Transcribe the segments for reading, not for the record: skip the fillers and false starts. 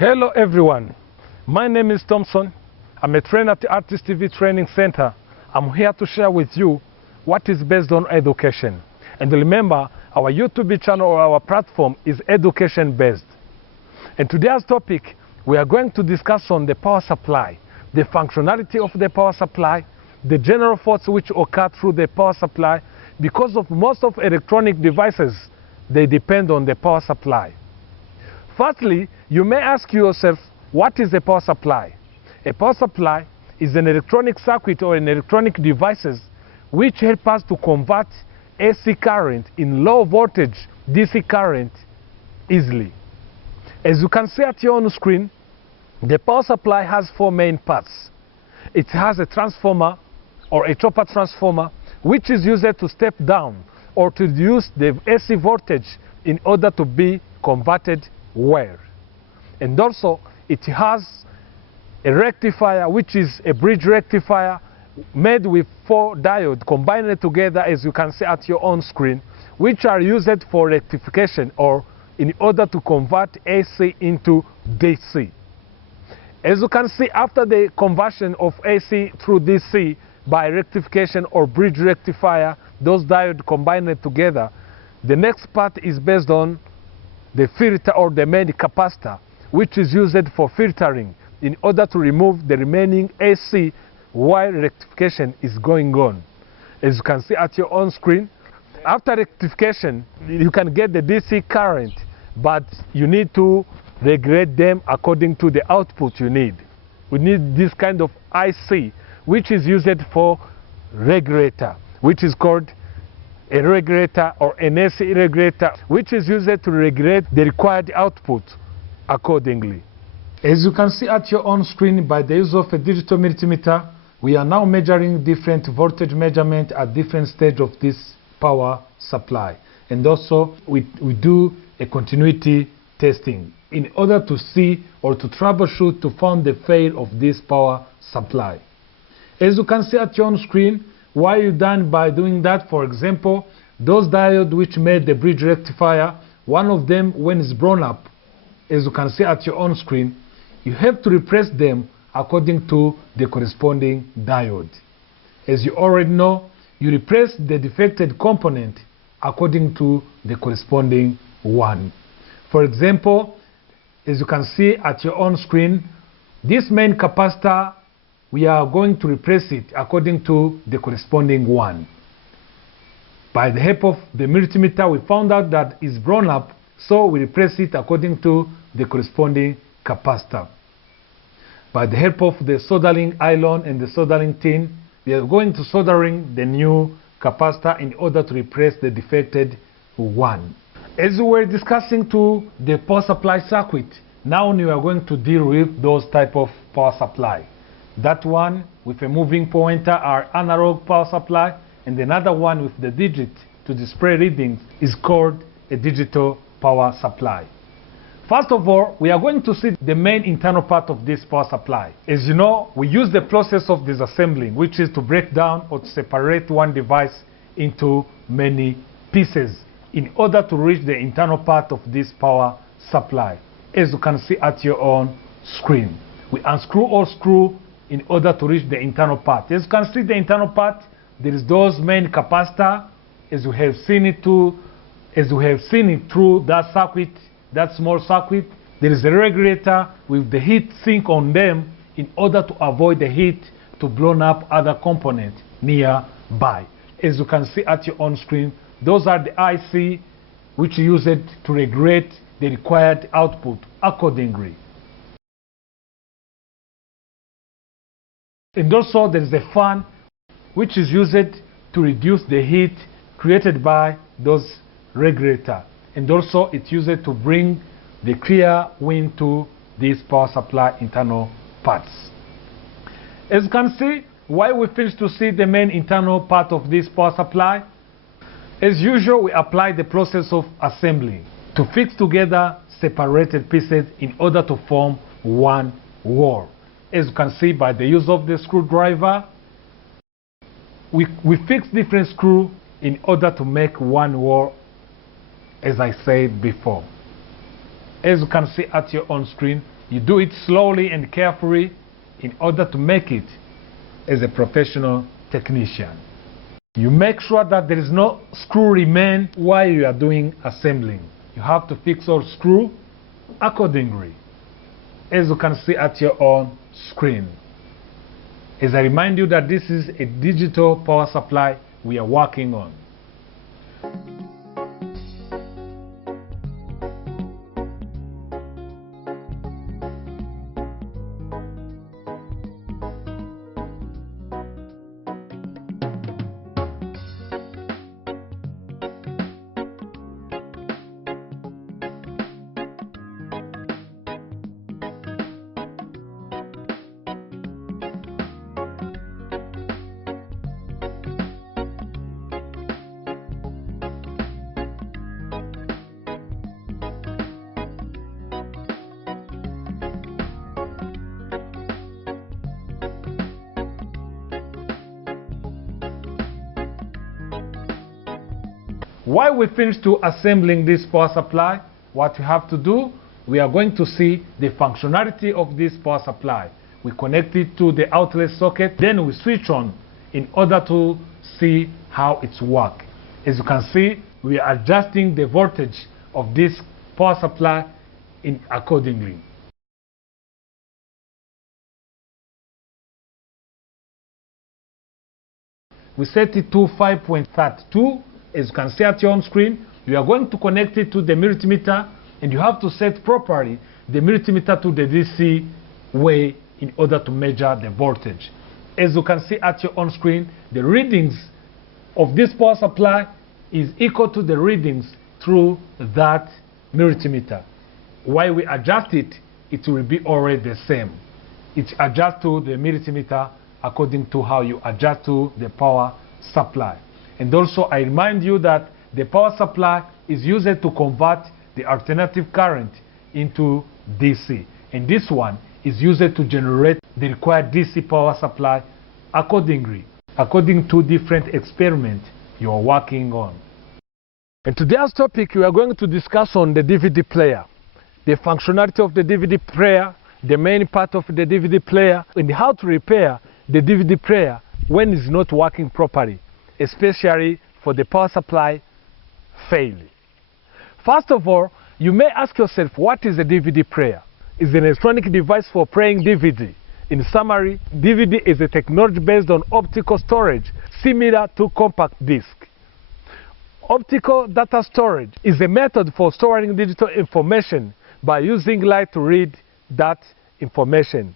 Hello everyone, my name is Thompson. I'm a trainer at the Artist TV Training Center. I'm here to share with you what is based on education. And remember, our YouTube channel or our platform is education based. And today's topic, we are going to discuss on the power supply, the functionality of the power supply, the general faults which occur through the power supply. Because of most of electronic devices, they depend on the power supply. Firstly, you may ask yourself, what is a power supply? A power supply is an electronic circuit or an electronic devices which help us to convert AC current in low voltage DC current easily. As you can see at your own screen, the power supply has four main parts. It has a transformer or a chopper transformer which is used to step down or to reduce the AC voltage in order to be converted well. And also it has a rectifier which is a bridge rectifier made with four diodes combined together, as you can see at your own screen, which are used for rectification or in order to convert AC into DC. As you can see, after the conversion of AC through DC by rectification or bridge rectifier, those diodes combined together, the next part is based on the filter or the main capacitor, which is used for filtering in order to remove the remaining AC while rectification is going on. As you can see at your own screen, after rectification, you can get the DC current, but you need to regulate them according to the output you need. We need this kind of IC, which is used for regulator, which is called a regulator or an AC regulator, which is used to regulate the required output accordingly. As you can see at your own screen, by the use of a digital multimeter, we are now measuring different voltage measurement at different stages of this power supply. And also we do a continuity testing in order to see or to troubleshoot to find the fail of this power supply. As you can see at your own screen, why you done by doing that? For example, those diodes which made the bridge rectifier, one of them when it's blown up, as you can see at your own screen, you have to replace them according to the corresponding diode. As you already know, you replace the defected component according to the corresponding one. For example, as you can see at your own screen, this main capacitor, we are going to replace it according to the corresponding one. By the help of the multimeter, we found out that it's blown up, so we replace it according to the corresponding capacitor. By the help of the soldering iron and the soldering tin, we are going to soldering the new capacitor in order to replace the defected one. As we were discussing to the power supply circuit, now we are going to deal with those type of power supply. That one with a moving pointer are analog power supply, and another one with the digit to display readings is called a digital power supply. First of all, we are going to see the main internal part of this power supply. As you know, we use the process of disassembling, which is to break down or to separate one device into many pieces in order to reach the internal part of this power supply. As you can see at your own screen, we unscrew or screw in order to reach the internal part. As you can see the internal part, there is those main capacitor, as we have seen it through that circuit, that small circuit. There is a regulator with the heat sink on them in order to avoid the heat to blow up other components nearby. As you can see at your own screen, those are the IC which are used to regulate the required output accordingly. And also there is a fan which is used to reduce the heat created by those regulators. And also it's used to bring the clear wind to this power supply internal parts. As you can see, while we finish to see the main internal part of this power supply, as usual we apply the process of assembly to fix together separated pieces in order to form one wall. As you can see by the use of the screwdriver, we fix different screws in order to make one wall, as I said before. As you can see at your own screen, You do it slowly and carefully in order to make it as a professional technician. You make sure that there is no screw remain while you are doing assembling. You have to fix all screw accordingly, as you can see at your own screen. As I remind you that this is a digital power supply we are working on. While we finish to assembling this power supply, what we have to do, we are going to see the functionality of this power supply. We connect it to the outlet socket, then we switch on in order to see how it's work. As you can see, we are adjusting the voltage of this power supply accordingly. We set it to 5.32. As you can see at your own screen, you are going to connect it to the multimeter, and you have to set properly the multimeter to the DC way in order to measure the voltage. As you can see at your own screen, the readings of this power supply is equal to the readings through that multimeter. While we adjust it, it will be already the same. It adjusts to the multimeter according to how you adjust to the power supply. And also, I remind you that the power supply is used to convert the alternative current into DC. And this one is used to generate the required DC power supply accordingly, according to different experiments you are working on. In today's topic, we are going to discuss on the DVD player, the functionality of the DVD player, the main part of the DVD player, and how to repair the DVD player when it's not working properly, especially for the power supply fail. First of all, you may ask yourself, what is a DVD player? It's an electronic device for playing DVD. In summary, DVD is a technology based on optical storage similar to compact disc. Optical data storage is a method for storing digital information by using light to read that information.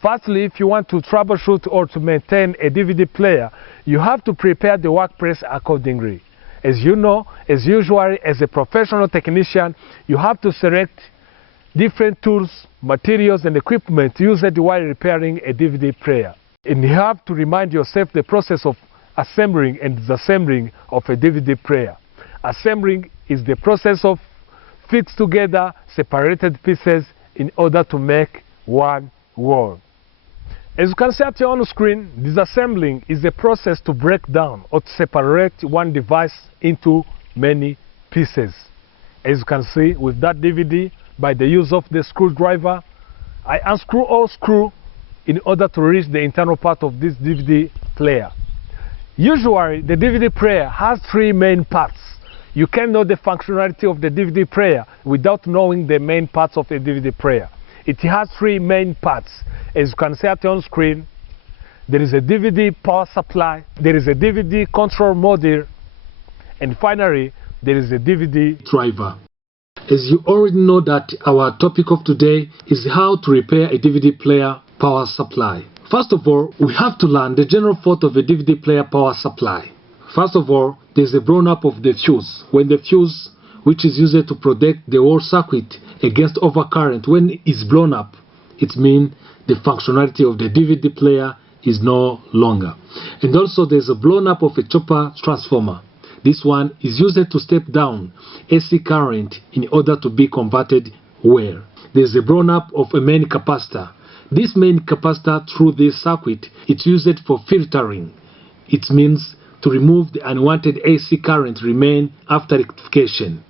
Firstly, if you want to troubleshoot or to maintain a DVD player, you have to prepare the workplace accordingly. As you know, as usual, as a professional technician, you have to select different tools, materials, and equipment used while repairing a DVD player. And you have to remind yourself the process of assembling and disassembling of a DVD player. Assembling is the process of fixed together separated pieces in order to make one whole. As you can see at your own screen, disassembling is a process to break down or to separate one device into many pieces. As you can see with that DVD, by the use of the screwdriver, I unscrew all screws in order to reach the internal part of this DVD player. Usually, the DVD player has three main parts. You can know the functionality of the DVD player without knowing the main parts of a DVD player. It has three main parts. As you can see at your own screen, there is a DVD power supply, there is a DVD control module, and finally, there is a DVD driver. As you already know that our topic of today is how to repair a DVD player power supply. First of all, we have to learn the general fault of a DVD player power supply. First of all, there is a blown up of the fuse. When the fuse, which is used to protect the whole circuit against overcurrent, when it's blown up, it means the functionality of the DVD player is no longer. And also there's a blown up of a chopper transformer. This one is used to step down AC current in order to be converted where. There's a blown up of a main capacitor. This main capacitor through this circuit, it's used for filtering. It means to remove the unwanted AC current remain after rectification.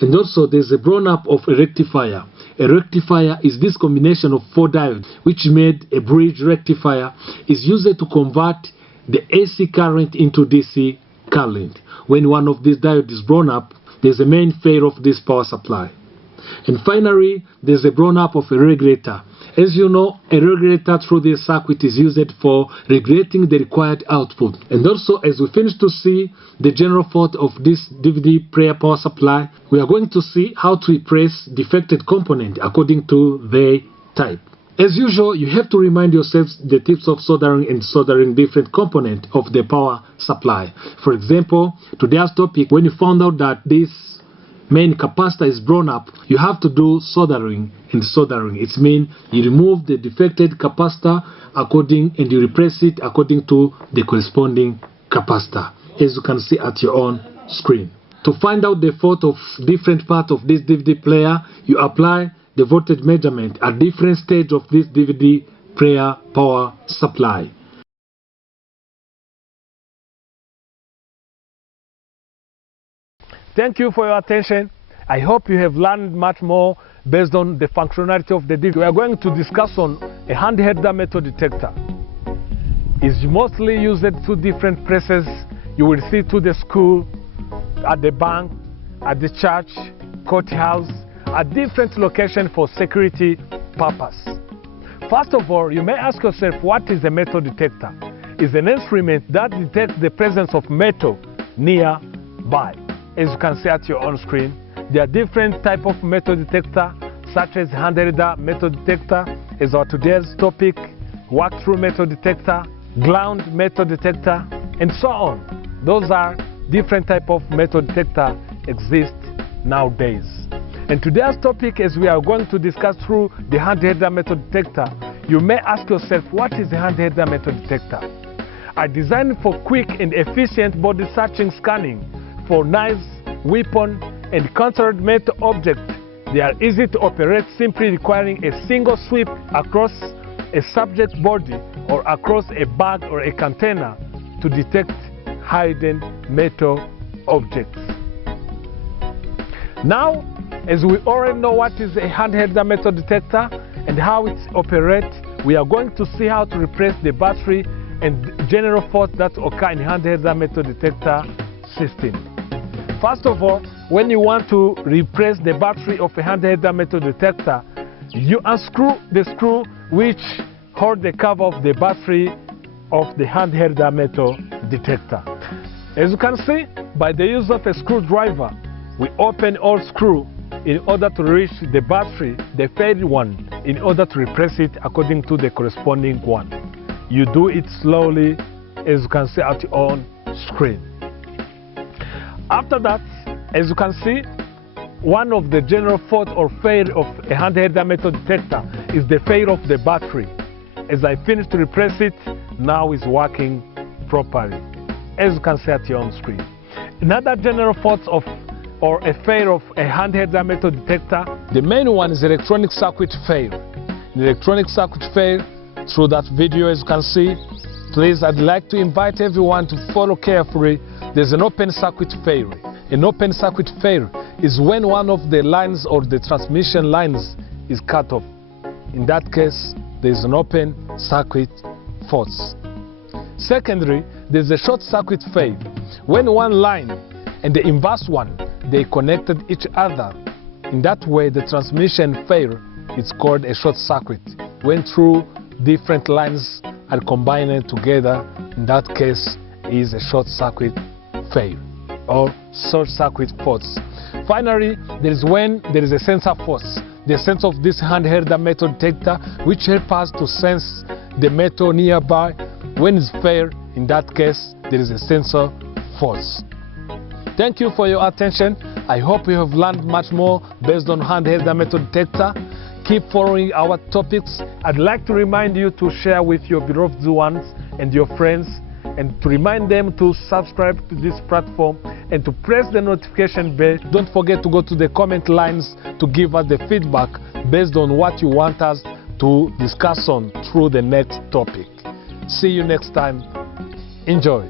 And also there's a blown up of a rectifier. A rectifier is this combination of 4 diodes which made a bridge rectifier, is used to convert the AC current into DC current. When one of these diodes is blown up, there's a main failure of this power supply. And finally, there's a blown up of a regulator. As you know, a regulator through this circuit is used for regulating the required output. And also, as we finish to see the general fault of this DVD player power supply, we are going to see how to replace defected component according to their type. As usual, you have to remind yourselves the tips of soldering and soldering different components of the power supply. For example, today's topic, when you found out that this main capacitor is blown up, you have to do soldering and soldering. It means you remove the defected capacitor and you replace it according to the corresponding capacitor, as you can see at your own screen. To find out the fault of different part of this DVD player, you apply the voltage measurement at different stage of this DVD player power supply. Thank you for your attention. I hope you have learned much more based on the functionality of the DVD. We are going to discuss on a handheld metal detector. It's mostly used at 2 different places. You will see to the school, at the bank, at the church, courthouse, at different locations for security purpose. First of all, you may ask yourself, what is a metal detector? It's an instrument that detects the presence of metal nearby. As you can see at your own screen, there are different types of metal detector, such as handheld metal detector, as our today's topic, walk-through metal detector, ground metal detector, and so on. Those are different types of metal detector exist nowadays. And today's topic, as we are going to discuss through the handheld metal detector, you may ask yourself, what is a handheld metal detector? Are designed for quick and efficient body searching scanning for knives, weapons, and counterfeit metal objects. They are easy to operate, simply requiring a single sweep across a subject body or across a bag or a container to detect hidden metal objects. Now, as we already know what is a handheld metal detector and how it operates, we are going to see how to replace the battery and general faults that occur in handheld metal detector system. First of all, when you want to replace the battery of a handheld metal detector, you unscrew the screw which hold the cover of the battery of the handheld metal detector. As you can see, by the use of a screwdriver, we open all screws in order to reach the battery, the failed one, in order to replace it according to the corresponding one. You do it slowly, as you can see at your own screen. After that, as you can see, one of the general fault or failure of a handheld metal detector is the failure of the battery. As I finish to replace it, now it's working properly, as you can see at your own screen. Another general fault or a failure of a handheld metal detector, the main one is electronic circuit failure. The electronic circuit failure, through that video as you can see, please, I'd like to invite everyone to follow carefully. There's an open circuit failure. An open circuit failure is when one of the lines or the transmission lines is cut off. In that case, there's an open circuit fault. Secondly, there's a short circuit failure. When one line and the inverse one, they connected each other. In that way, the transmission failure is called a short circuit. When two different lines are combined together, in that case is a short circuit failure or short circuit faults. Finally, there is when there is a sensor fault. The sense of this handheld metal detector which helps us to sense the metal nearby. When it's failed, in that case there is a sensor fault. Thank you for your attention. I hope you have learned much more based on handheld metal detector. Keep following our topics. I'd like to remind you to share with your beloved ones and your friends, and to remind them to subscribe to this platform and to press the notification bell. Don't forget to go to the comment lines to give us the feedback based on what you want us to discuss on through the next topic. See you next time. Enjoy.